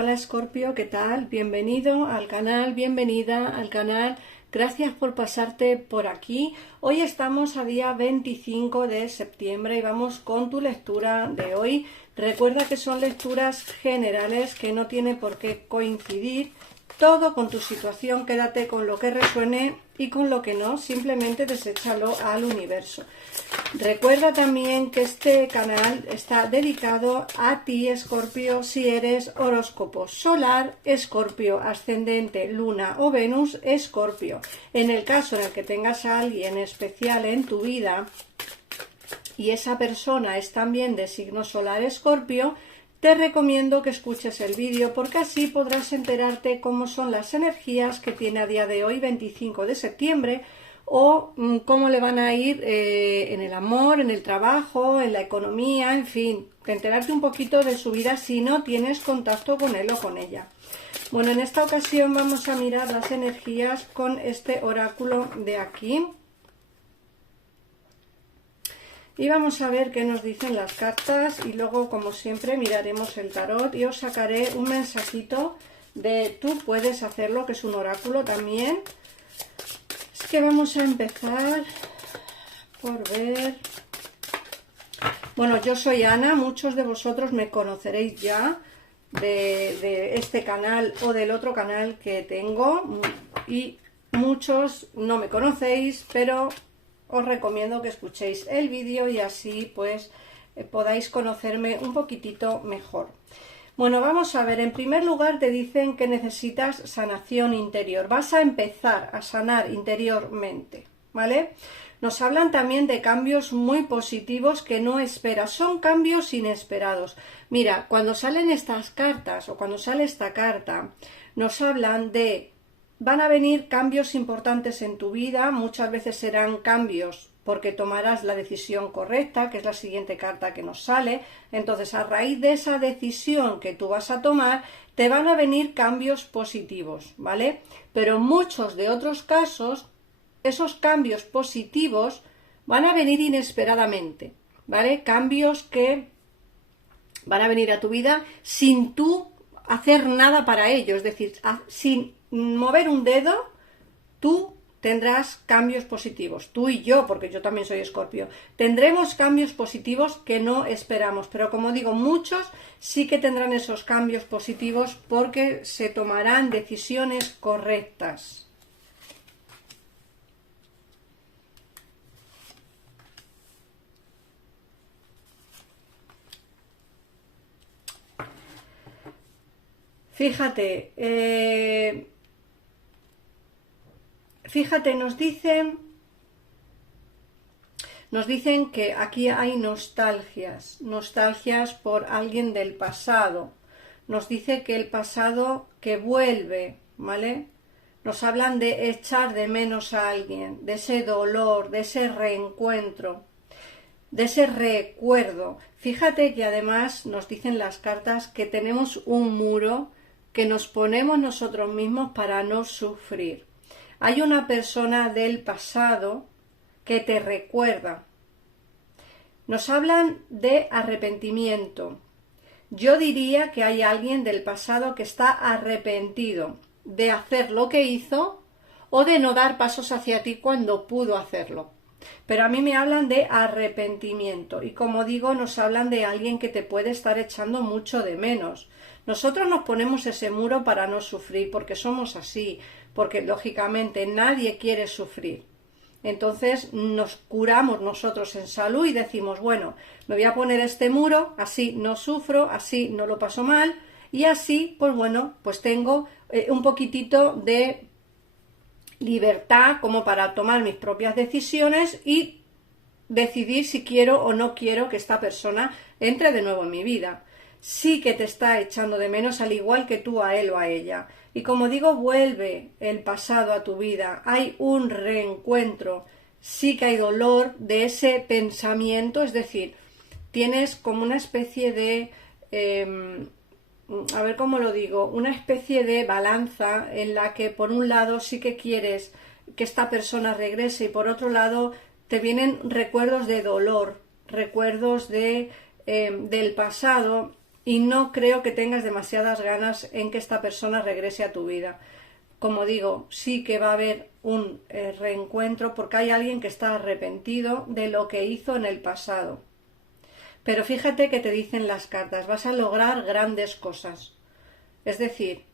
Hola Escorpio, ¿qué tal? Bienvenido al canal, bienvenida al canal. Gracias por pasarte por aquí. Hoy estamos a día 25 de septiembre y vamos con tu lectura de hoy. Recuerda que son lecturas generales, que no tiene por qué coincidir todo con tu situación. Quédate con lo que resuene y con lo que no, simplemente deséchalo al universo. Recuerda también que este canal está dedicado a ti, Escorpio, si eres horóscopo solar, Escorpio, ascendente, luna o Venus, Escorpio. En el caso en el que tengas a alguien especial en tu vida y esa persona es también de signo solar Escorpio, te recomiendo que escuches el vídeo porque así podrás enterarte cómo son las energías que tiene a día de hoy, 25 de septiembre, o cómo le van a ir en el amor, en el trabajo, en la economía, en fin, enterarte un poquito de su vida si no tienes contacto con él o con ella. Bueno, en esta ocasión vamos a mirar las energías con este oráculo de aquí. Y vamos a ver qué nos dicen las cartas y luego, como siempre, miraremos el tarot y os sacaré un mensajito de tú puedes hacerlo, que es un oráculo también. Es que vamos a empezar por ver... Bueno, yo soy Ana, muchos de vosotros me conoceréis ya de este canal o del otro canal que tengo y muchos no me conocéis, pero... os recomiendo que escuchéis el vídeo y así pues podáis conocerme un poquitito mejor. Bueno, vamos a ver, en primer lugar te dicen que necesitas sanación interior, vas a empezar a sanar interiormente, ¿vale? Nos hablan también de cambios muy positivos que no esperas, son cambios inesperados. Mira, cuando salen estas cartas o cuando sale esta carta, nos hablan de... van a venir cambios importantes en tu vida, muchas veces serán cambios porque tomarás la decisión correcta, que es la siguiente carta que nos sale. Entonces, a raíz de esa decisión que tú vas a tomar, te van a venir cambios positivos, ¿vale? Pero en muchos de otros casos, esos cambios positivos van a venir inesperadamente, ¿vale? Cambios que van a venir a tu vida sin tú hacer nada para ello, es decir, sin mover un dedo, tú tendrás cambios positivos. Tú y yo, porque yo también soy Escorpio, tendremos cambios positivos que no esperamos. Pero como digo, muchos sí que tendrán esos cambios positivos porque se tomarán decisiones correctas. Fíjate, nos dicen que aquí hay nostalgias por alguien del pasado. Nos dice que el pasado que vuelve, ¿vale? Nos hablan de echar de menos a alguien, de ese dolor, de ese reencuentro, de ese recuerdo. Fíjate que además nos dicen las cartas que tenemos un muro que nos ponemos nosotros mismos para no sufrir. Hay una persona del pasado que te recuerda. Nos hablan de arrepentimiento. Yo diría que hay alguien del pasado que está arrepentido de hacer lo que hizo o de no dar pasos hacia ti cuando pudo hacerlo. Pero a mí me hablan de arrepentimiento y, como digo, nos hablan de alguien que te puede estar echando mucho de menos. Nosotros nos ponemos ese muro para no sufrir porque somos así, porque lógicamente nadie quiere sufrir. Entonces nos curamos nosotros en salud y decimos, bueno, me voy a poner este muro, así no sufro, así no lo paso mal y así, pues bueno, pues tengo un poquitito de libertad como para tomar mis propias decisiones y decidir si quiero o no quiero que esta persona entre de nuevo en mi vida. Sí que te está echando de menos, al igual que tú a él o a ella. Y como digo, vuelve el pasado a tu vida. Hay un reencuentro. Sí que hay dolor de ese pensamiento, es decir, tienes como una especie de... a ver cómo lo digo, una especie de balanza en la que por un lado sí que quieres que esta persona regrese y por otro lado te vienen recuerdos de dolor, recuerdos del pasado y no creo que tengas demasiadas ganas en que esta persona regrese a tu vida. Como digo, sí que va a haber un reencuentro porque hay alguien que está arrepentido de lo que hizo en el pasado. Pero fíjate que te dicen las cartas, vas a lograr grandes cosas. Es decir,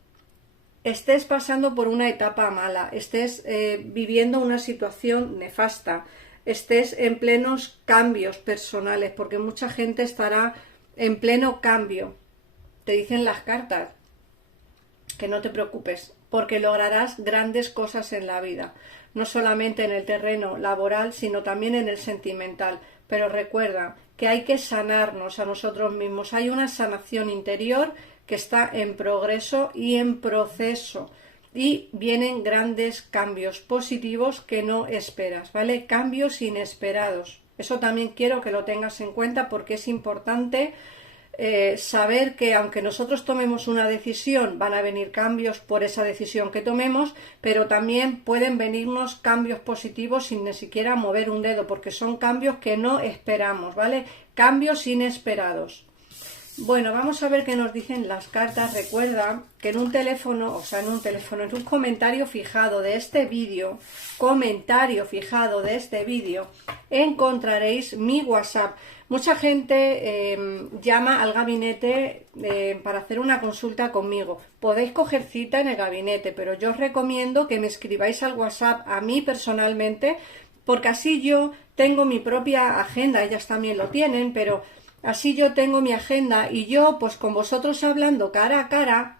estés pasando por una etapa mala, estés viviendo una situación nefasta, estés en plenos cambios personales, porque mucha gente estará en pleno cambio. Te dicen las cartas que no te preocupes, porque lograrás grandes cosas en la vida, no solamente en el terreno laboral, sino también en el sentimental. Pero recuerda que hay que sanarnos a nosotros mismos. Hay una sanación interior que está en progreso y en proceso. Y vienen grandes cambios positivos que no esperas, ¿vale? Cambios inesperados. Eso también quiero que lo tengas en cuenta porque es importante saber que aunque nosotros tomemos una decisión, van a venir cambios por esa decisión que tomemos, pero también pueden venirnos cambios positivos sin ni siquiera mover un dedo, porque son cambios que no esperamos, ¿vale? Cambios inesperados. Bueno, vamos a ver qué nos dicen las cartas. Recuerda que en un teléfono, en un comentario fijado de este vídeo, encontraréis mi WhatsApp. Mucha gente llama al gabinete para hacer una consulta conmigo. Podéis coger cita en el gabinete, pero yo os recomiendo que me escribáis al WhatsApp a mí personalmente, porque así yo tengo mi propia agenda, ellas también lo tienen, pero así yo tengo mi agenda y yo, pues con vosotros hablando cara a cara,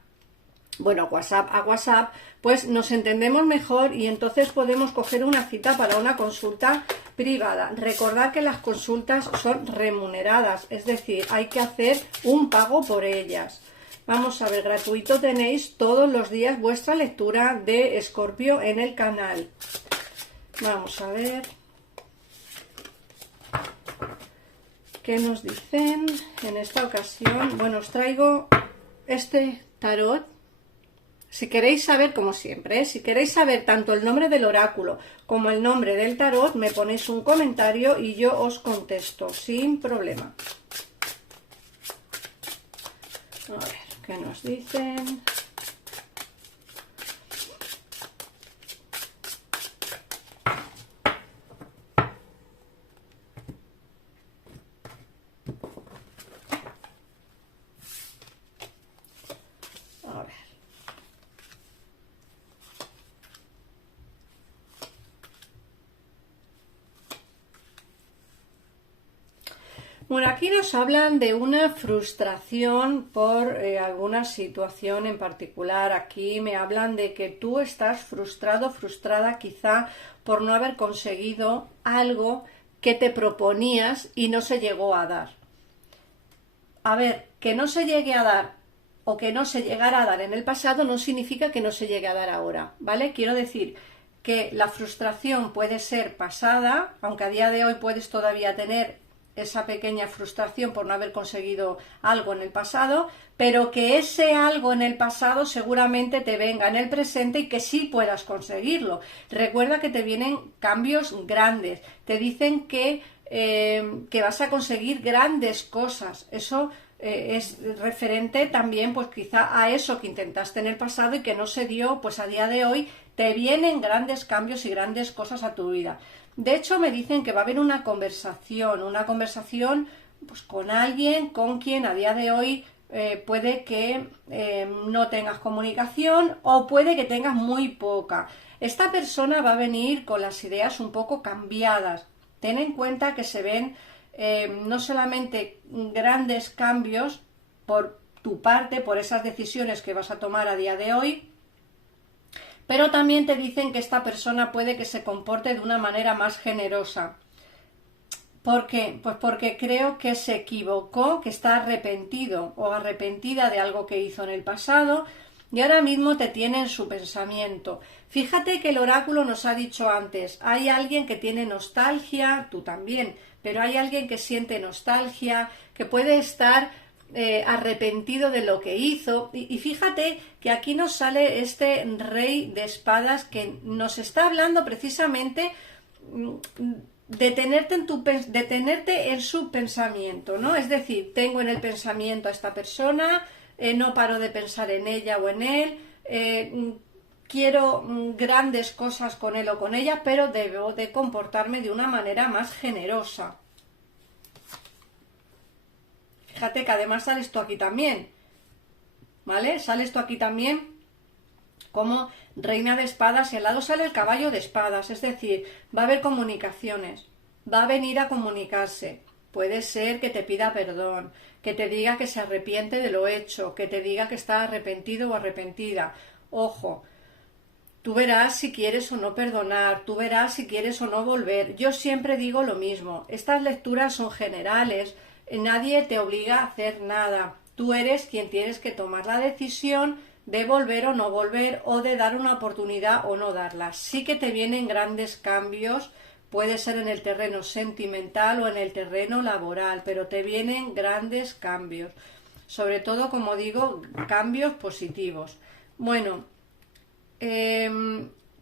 bueno, WhatsApp a WhatsApp, pues nos entendemos mejor y entonces podemos coger una cita para una consulta privada. Recordad que las consultas son remuneradas, es decir, hay que hacer un pago por ellas. Vamos a ver, gratuito tenéis todos los días vuestra lectura de Escorpio en el canal. Vamos a ver qué nos dicen en esta ocasión. Bueno, os traigo este tarot. Si queréis saber, como siempre, si queréis saber tanto el nombre del oráculo como el nombre del tarot, me ponéis un comentario y yo os contesto sin problema. A ver, ¿qué nos dicen? A ver. Bueno, aquí nos hablan de una frustración por alguna situación en particular. Aquí me hablan de que tú estás frustrado, frustrada quizá por no haber conseguido algo que te proponías y no se llegó a dar. A ver, que no se llegue a dar o que no se llegara a dar en el pasado no significa que no se llegue a dar ahora, ¿vale? Quiero decir que la frustración puede ser pasada, aunque a día de hoy puedes todavía tener esa pequeña frustración por no haber conseguido algo en el pasado, pero que ese algo en el pasado seguramente te venga en el presente y que sí puedas conseguirlo. Recuerda que te vienen cambios grandes, te dicen que vas a conseguir grandes cosas. Eso es referente también pues quizá a eso que intentaste en el pasado y que no se dio, pues a día de hoy te vienen grandes cambios y grandes cosas a tu vida. De hecho, me dicen que va a haber una conversación pues, con alguien con quien a día de hoy puede que no tengas comunicación o puede que tengas muy poca. Esta persona va a venir con las ideas un poco cambiadas. Ten en cuenta que se ven no solamente grandes cambios por tu parte, por esas decisiones que vas a tomar a día de hoy, pero también te dicen que esta persona puede que se comporte de una manera más generosa. ¿Por qué? Pues porque creo que se equivocó, que está arrepentido o arrepentida de algo que hizo en el pasado y ahora mismo te tiene en su pensamiento. Fíjate que el oráculo nos ha dicho antes, hay alguien que tiene nostalgia, tú también, pero hay alguien que siente nostalgia, que puede estar arrepentido de lo que hizo y fíjate que aquí nos sale este rey de espadas que nos está hablando precisamente detenerte en su pensamiento, ¿no? Es decir, tengo en el pensamiento a esta persona, no paro de pensar en ella o en él, quiero grandes cosas con él o con ella, pero debo de comportarme de una manera más generosa. Fíjate que además sales tú aquí también, ¿vale? Sales tú aquí también como reina de espadas y al lado sale el caballo de espadas, es decir, va a haber comunicaciones, va a venir a comunicarse, puede ser que te pida perdón, que te diga que se arrepiente de lo hecho, que te diga que está arrepentido o arrepentida. Ojo, tú verás si quieres o no perdonar, tú verás si quieres o no volver. Yo siempre digo lo mismo, estas lecturas son generales, nadie te obliga a hacer nada, tú eres quien tienes que tomar la decisión de volver o no volver, o de dar una oportunidad o no darla. Sí que te vienen grandes cambios, puede ser en el terreno sentimental o en el terreno laboral, pero te vienen grandes cambios, sobre todo, como digo, cambios positivos. Bueno,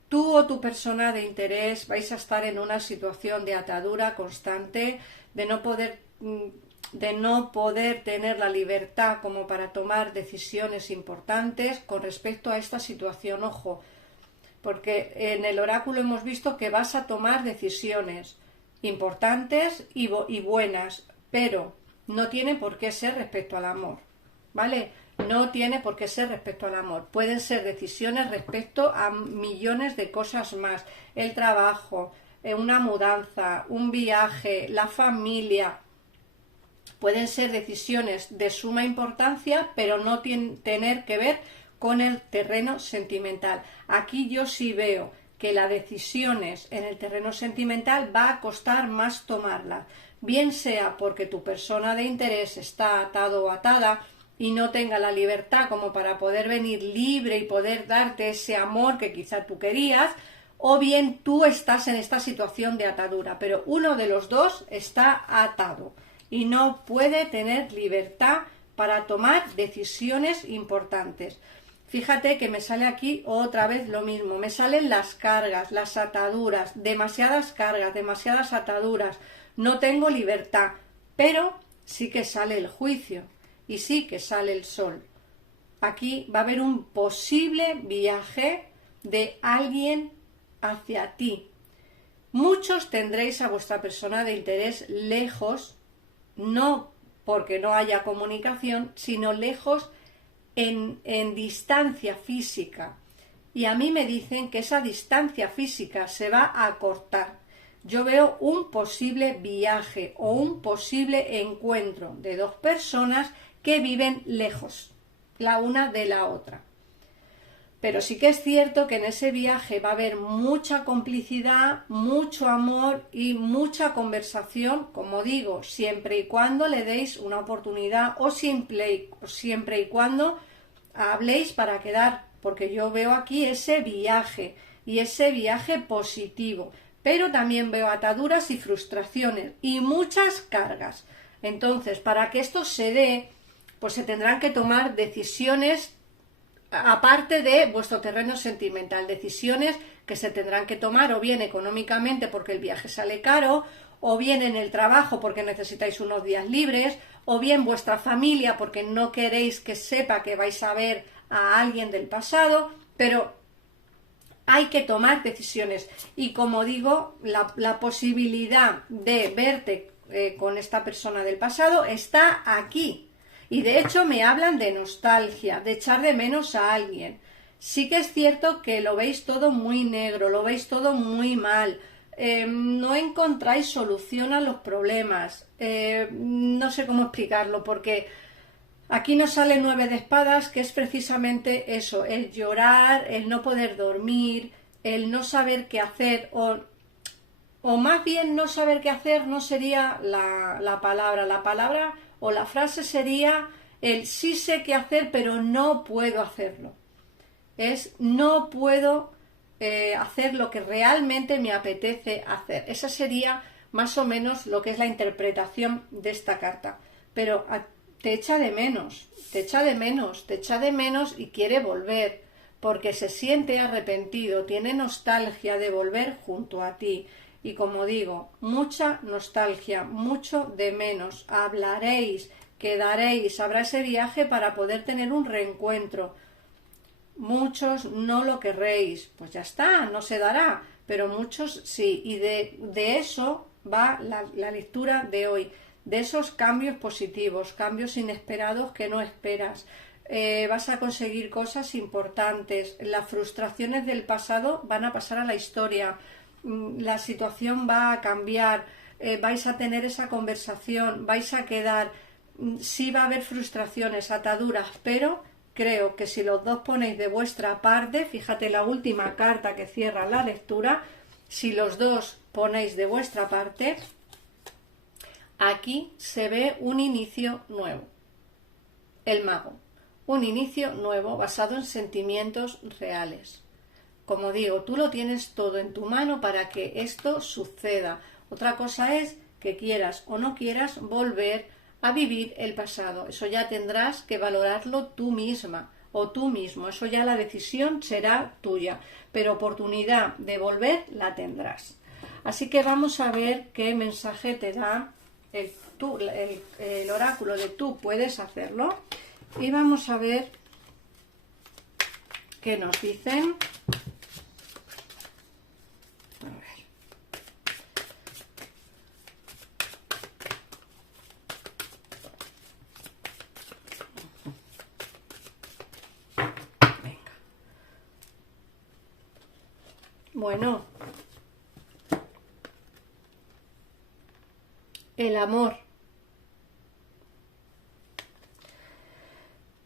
tú o tu persona de interés vais a estar en una situación de atadura constante, de no poder tener la libertad como para tomar decisiones importantes con respecto a esta situación. Ojo, porque en el oráculo hemos visto que vas a tomar decisiones importantes y buenas, pero no tiene por qué ser respecto al amor, ¿vale? No tiene por qué ser respecto al amor. Pueden ser decisiones respecto a millones de cosas más. El trabajo, una mudanza, un viaje, la familia. Pueden ser decisiones de suma importancia, pero no tener que ver con el terreno sentimental. Aquí yo sí veo que las decisiones en el terreno sentimental va a costar más tomarlas. Bien sea porque tu persona de interés está atado o atada y no tenga la libertad como para poder venir libre y poder darte ese amor que quizá tú querías, o bien tú estás en esta situación de atadura, pero uno de los dos está atado y no puede tener libertad para tomar decisiones importantes. Fíjate que me sale aquí otra vez lo mismo, me salen las cargas, las ataduras, demasiadas cargas, demasiadas ataduras, no tengo libertad, pero sí que sale el juicio y sí que sale el sol. Aquí va a haber un posible viaje de alguien hacia ti. Muchos tendréis a vuestra persona de interés lejos, no porque no haya comunicación, sino lejos en distancia física. Y a mí me dicen que esa distancia física se va a acortar. Yo veo un posible viaje o un posible encuentro de dos personas que viven lejos, la una de la otra. Pero sí que es cierto que en ese viaje va a haber mucha complicidad, mucho amor y mucha conversación, como digo, siempre y cuando le deis una oportunidad o siempre y cuando habléis para quedar, porque yo veo aquí ese viaje y ese viaje positivo, pero también veo ataduras y frustraciones y muchas cargas. Entonces, para que esto se dé, pues se tendrán que tomar decisiones aparte de vuestro terreno sentimental, decisiones que se tendrán que tomar o bien económicamente porque el viaje sale caro, o bien en el trabajo porque necesitáis unos días libres, o bien vuestra familia porque no queréis que sepa que vais a ver a alguien del pasado, pero hay que tomar decisiones. Y como digo, la posibilidad de verte con esta persona del pasado está aquí. Y de hecho me hablan de nostalgia, de echar de menos a alguien. Sí que es cierto que lo veis todo muy negro, lo veis todo muy mal, no encontráis solución a los problemas, no sé cómo explicarlo, porque aquí nos sale 9 de espadas, que es precisamente eso, el llorar, el no poder dormir, el no saber qué hacer, o más bien no saber qué hacer no sería la palabra o la frase sería el sí sé qué hacer pero no puedo hacerlo. Es no puedo hacer lo que realmente me apetece hacer. Esa sería más o menos lo que es la interpretación de esta carta. Pero te echa de menos, te echa de menos, te echa de menos y quiere volver porque se siente arrepentido, tiene nostalgia de volver junto a ti. y como digo, mucha nostalgia, mucho de menos, hablaréis, quedaréis, habrá ese viaje para poder tener un reencuentro. Muchos no lo querréis, pues ya está, no se dará, pero muchos sí, y de eso va la lectura de hoy, de esos cambios positivos, cambios inesperados que no esperas. Vas a conseguir cosas importantes, las frustraciones del pasado van a pasar a la historia, la situación va a cambiar, vais a tener esa conversación, vais a quedar, sí va a haber frustraciones, ataduras, pero creo que si los dos ponéis de vuestra parte, fíjate la última carta que cierra la lectura, si los dos ponéis de vuestra parte, aquí se ve un inicio nuevo. El mago. Un inicio nuevo basado en sentimientos reales. Como digo, tú lo tienes todo en tu mano para que esto suceda. Otra cosa es que quieras o no quieras volver a vivir el pasado. Eso ya tendrás que valorarlo tú misma o tú mismo. Eso ya la decisión será tuya. Pero oportunidad de volver la tendrás. Así que vamos a ver qué mensaje te da el oráculo de tú puedes hacerlo. Y vamos a ver qué nos dicen. A ver. Venga. Bueno. El amor.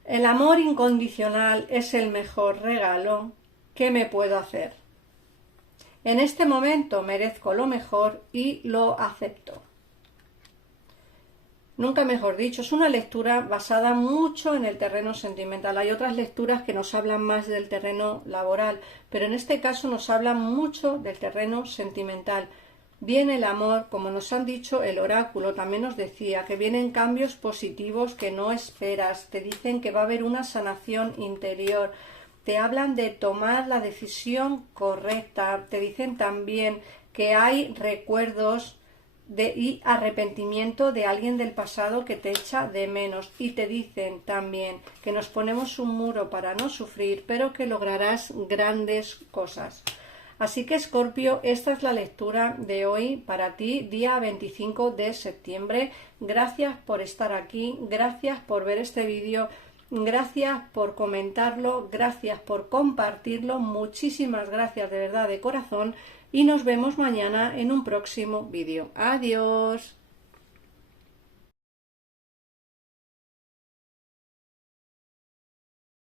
El amor incondicional es el mejor regalo que me puedo hacer. En este momento merezco lo mejor y lo acepto. Nunca mejor dicho, es una lectura basada mucho en el terreno sentimental. Hay otras lecturas que nos hablan más del terreno laboral, pero en este caso nos hablan mucho del terreno sentimental. Viene el amor, como nos han dicho el oráculo, también nos decía que vienen cambios positivos que no esperas, te dicen que va a haber una sanación interior, te hablan de tomar la decisión correcta, te dicen también que hay recuerdos y arrepentimiento de alguien del pasado que te echa de menos, y te dicen también que nos ponemos un muro para no sufrir, pero que lograrás grandes cosas. Así que, Escorpio, esta es la lectura de hoy para ti, día 25 de septiembre. Gracias por estar aquí, gracias por ver este vídeo, gracias por comentarlo, gracias por compartirlo, muchísimas gracias de verdad de corazón y nos vemos mañana en un próximo vídeo. Adiós.